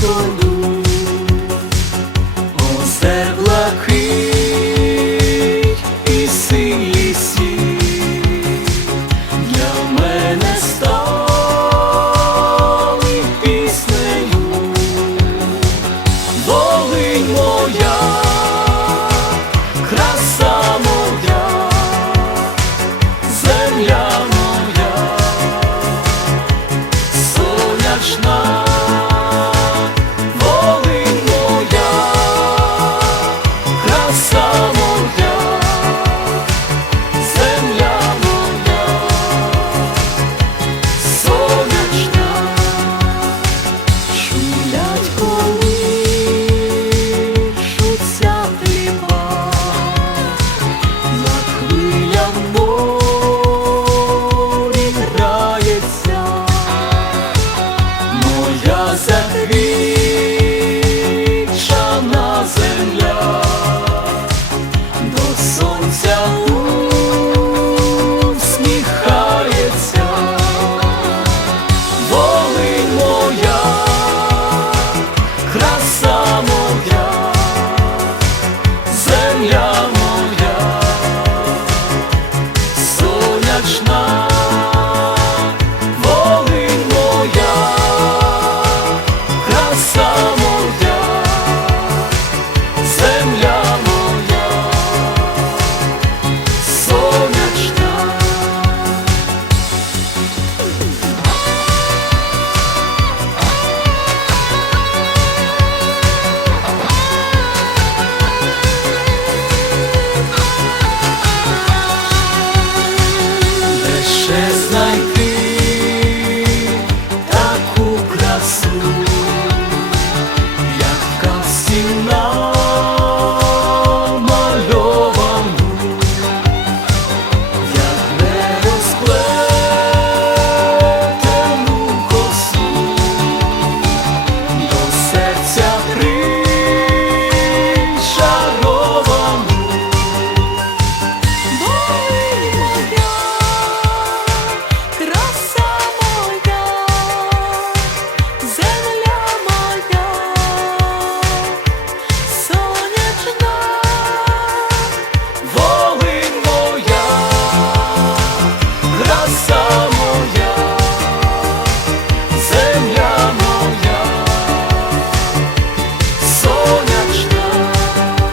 solo.